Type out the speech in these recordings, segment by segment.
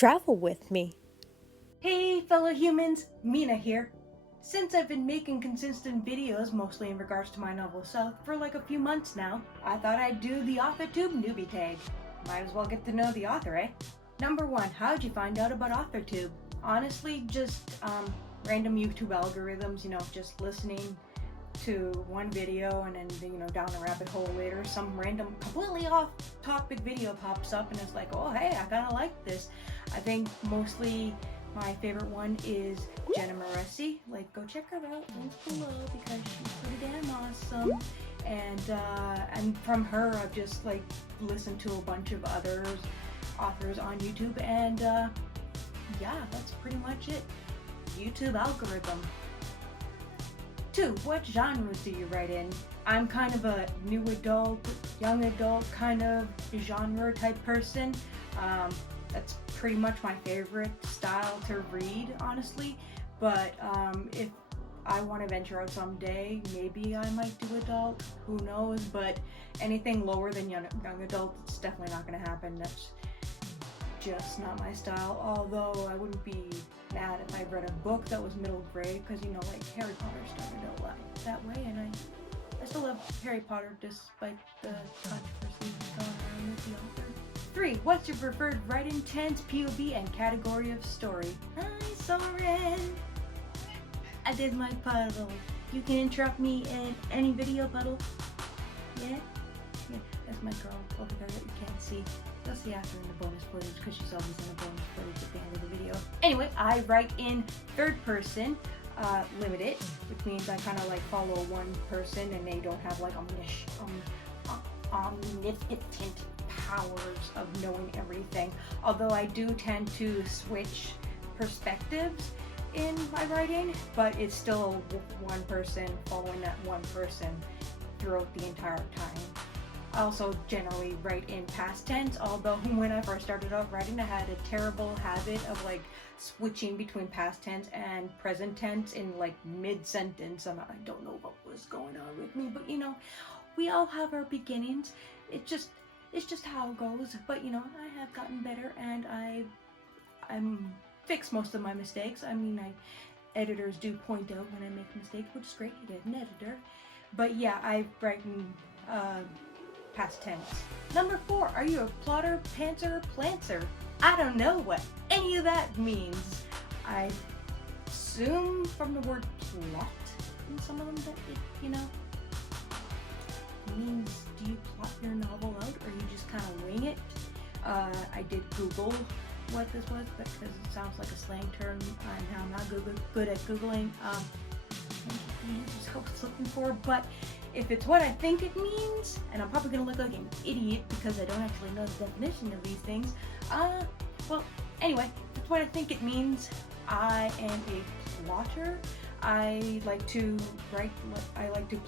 travel with me. Hey fellow humans, Mina here. Since I've been making consistent videos, mostly in regards to my novel South, for like a few months now, I thought I'd do the AuthorTube Newbie tag. Might as well get to know the author, eh? Number 1, how'd you find out about AuthorTube? Honestly, just random YouTube algorithms, just listening to one video and then, down a rabbit hole later, some random, completely off-topic video pops up and it's like, oh hey, I kinda like this. I think mostly my favorite one is Jenna Moresi. Like, go check her out, links below, because she's pretty damn awesome. And from her, I've just like listened to a bunch of authors on YouTube, and yeah, that's pretty much it. YouTube algorithm. 2, what genres do you write in? I'm kind of a new adult, young adult kind of genre type person. That's pretty much my favorite style to read, honestly. But if I want to venture out someday, maybe I might do adult, who knows. But anything lower than young adult, it's definitely not going to happen. That's just not my style. Although I wouldn't be mad if I read a book that was middle grade, because like Harry Potter started out like that way, and I still love Harry Potter despite the controversy going around with the author. 3, what's your preferred writing tense, POV, and category of story? Hi, Soren! I did my puddle. You can interrupt me in any video puddle. Yeah? Yeah, that's my girl over there that you can't see. You'll see after in the bonus footage, because she's always in the bonus footage at the end of the video. Anyway, I write in third person, limited, which means I kind of like follow one person and they don't have like omnipotent powers of knowing everything. Although I do tend to switch perspectives in my writing, but it's still one person following that one person throughout the entire time. I also generally write in past tense, although when I first started out writing, I had a terrible habit of like switching between past tense and present tense in like mid-sentence, and I don't know what was going on with me, but we all have our beginnings. It's just how it goes. But I have gotten better, and I'm fixed most of my mistakes. I mean, editors do point out when I make mistakes, which is great. You get an editor. But yeah, I write in past tense. Number 4, are you a plotter, pantser, or plantser? I don't know what any of that means. I assume from the word plot in some of them that it, means, do you plot your novel out, or you just kind of wing it? I did Google what this was, because it sounds like a slang term, and I'm not good at Googling. That's what I was looking for, but if it's what I think it means, and I'm probably going to look like an idiot because I don't actually know the definition of these things, well, anyway, that's what I think it means. I am a plotter. I like to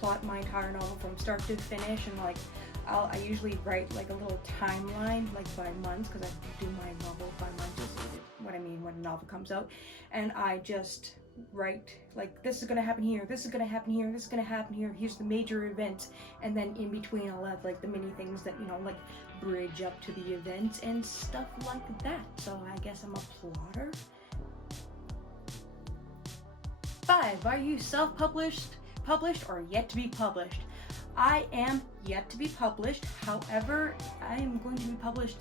plot my entire novel from start to finish, and I usually write like a little timeline, like by months, because I do my novel by months, is what I mean when a novel comes out, and I just write like, this is going to happen here, this is going to happen here, this is going to happen here, here's the major events, and then in between I'll have like the mini things that like bridge up to the events and stuff like that. So I guess I'm a plotter. 5, are you self-published, published, or yet to be published? I am yet to be published. However, I am going to be published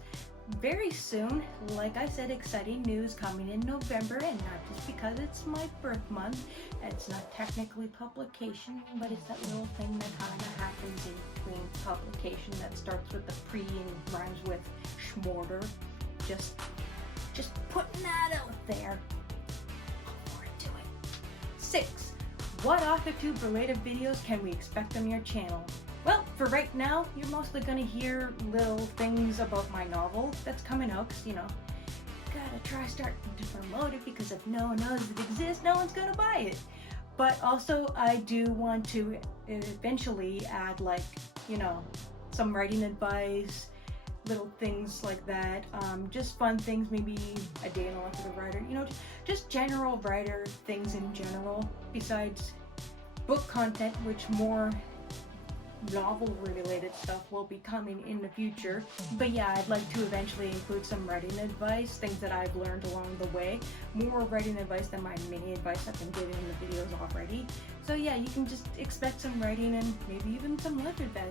very soon. Like I said, exciting news coming in November, and not just because it's my birth month. It's not technically publication, but it's that little thing that kind of happens in between publication that starts with the pre and rhymes with schmorter. Just putting that out there. Look forward to it. 6, what AuthorTube related videos can we expect on your channel? Well, for right now, you're mostly going to hear little things about my novel that's coming out, because, gotta try starting to promote it, because if no one knows it exists, no one's going to buy it. But also, I do want to eventually add, like, some writing advice, little things like that, just fun things, maybe a day in the life of a writer, just general writer things in general, besides book content, which more novel related stuff will be coming in the future. But yeah, I'd like to eventually include some writing advice, things that I've learned along the way. More writing advice than my mini advice I've been giving in the videos already. So yeah, you can just expect some writing and maybe even some life advice.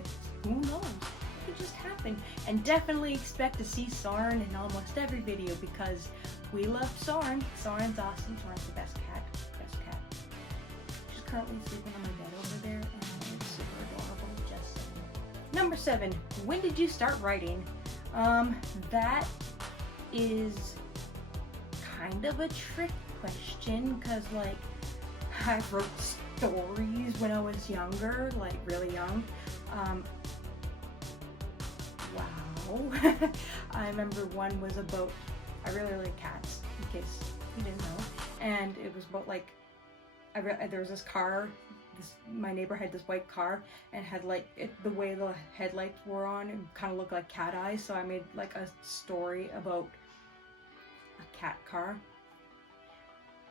Who knows? It could just happen. And definitely expect to see Soren in almost every video because we love Soren. Soren's awesome. Soren's the best cat. Best cat. She's currently sleeping on my bed over there and it's super adorable. Just saying. Number 7. When did you start writing? That is kind of a trick question because like I wrote stories when I was younger, like really young. Wow. I remember one was about, I really like cats, in case you didn't know, and it was about like, there was this car, my neighbor had this white car, and had like, the way the headlights were on, it kind of looked like cat eyes, so I made like a story about a cat car.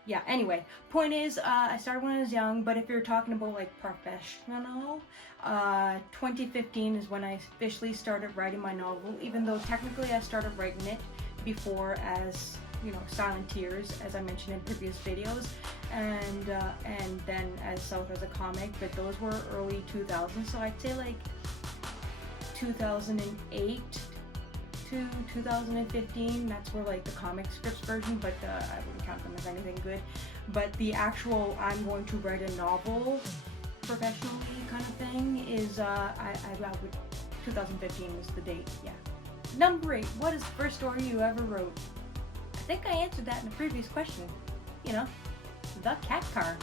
Yeah, anyway, point is, I started when I was young, but if you're talking about like professional, 2015 is when I officially started writing my novel, even though technically I started writing it before as, you know, Silent Tears, as I mentioned in previous videos, and then as South as a comic, but those were early 2000s, so I'd say like 2008 to 2015, that's where like the comic strips version, but I wouldn't count them as anything good. But the actual I'm going to write a novel professionally kind of thing is I would 2015 is the date. Yeah. Number 8. What is the first story you ever wrote? I think I answered that in the previous question. You know, the cat car.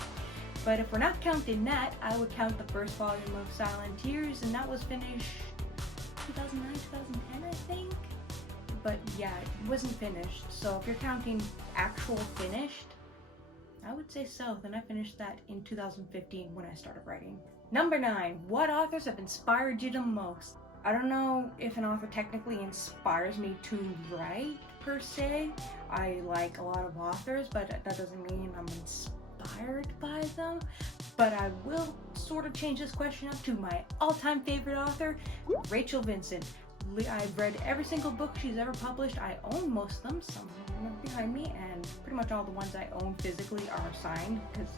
But if we're not counting that, I would count the first volume of Silent Tears, and that was finished 2009, 2010, I think. But yeah, it wasn't finished. So if you're counting actual finished, I would say South, and I finished that in 2015 when I started writing. Number 9. What authors have inspired you the most? I don't know if an author technically inspires me to write per se. I like a lot of authors, but that doesn't mean I'm inspired by them. But I will sort of change this question up to my all-time favorite author, Rachel Vincent. I've read every single book she's ever published. I own most of them, some of them are behind me, and pretty much all the ones I own physically are signed because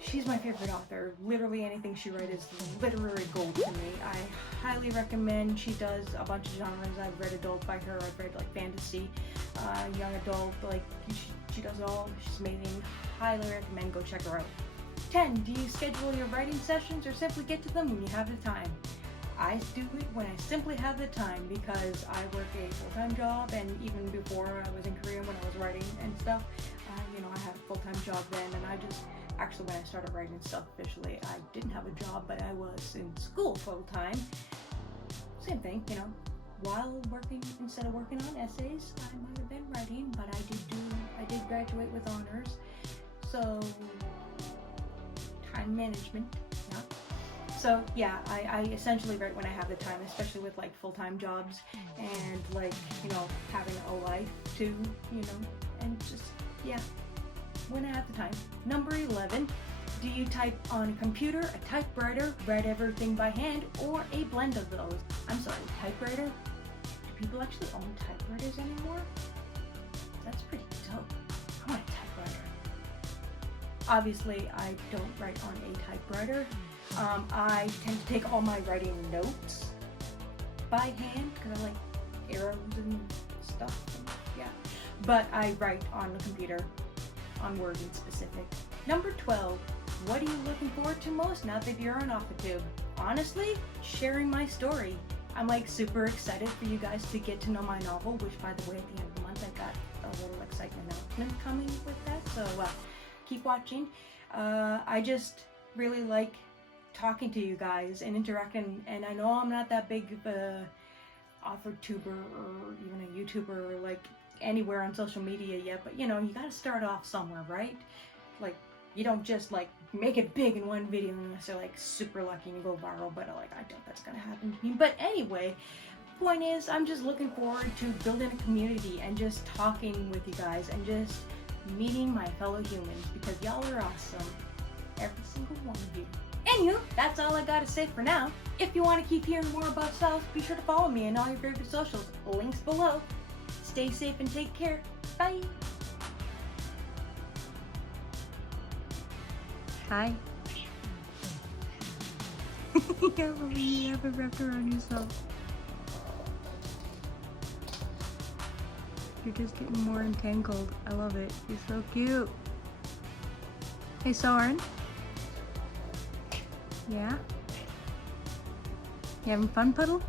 she's my favorite author. Literally anything she writes is literary gold to me. I highly recommend. She does a bunch of genres. I've read adult by her. I've read like fantasy, young adult, like she does it all. She's amazing. Highly recommend. Go check her out. 10. Do you schedule your writing sessions or simply get to them when you have the time? I do it when I simply have the time because I work a full-time job, and even before I was in Korea when I was writing and stuff, you know, I had a full-time job then, and I just, actually when I started writing stuff officially, I didn't have a job, but I was in school full-time. Same thing, you know, while working, instead of working on essays, I might have been writing, but I did graduate with honors, so time management, yeah. So yeah, I essentially write when I have the time, especially with like full-time jobs and like, you know, having a life too, you know, and just, yeah, when I have the time. Number 11, do you type on a computer, a typewriter, write everything by hand, or a blend of those? I'm sorry, typewriter? Do people actually own typewriters anymore? That's pretty dope. I want a typewriter. Obviously, I don't write on a typewriter. I tend to take all my writing notes by hand because I like arrows and stuff. And, yeah, but I write on the computer, on Word in specific. Number 12. What are you looking forward to most now that you're on AuthorTube? Honestly, sharing my story. I'm like super excited for you guys to get to know my novel, which by the way, at the end of the month I got a little exciting announcement coming with that, so keep watching. I just really like talking to you guys and interacting, and I know I'm not that big of a AuthorTuber or even a YouTuber or like anywhere on social media yet, but you know, you gotta start off somewhere, right? Like, you don't just like make it big in one video unless you're like super lucky and you go viral, but like I doubt that's gonna happen to me. But anyway, point is, I'm just looking forward to building a community and just talking with you guys and just meeting my fellow humans because y'all are awesome, every single one of you. Anywho, that's all I gotta say for now. If you want to keep hearing more about South, be sure to follow me on all your favorite socials. Links below. Stay safe and take care. Bye. Hi. You have a wrapped around yourself. You're just getting more entangled. I love it. You're so cute. Hey, Soren. Yeah? You having fun, Puddle?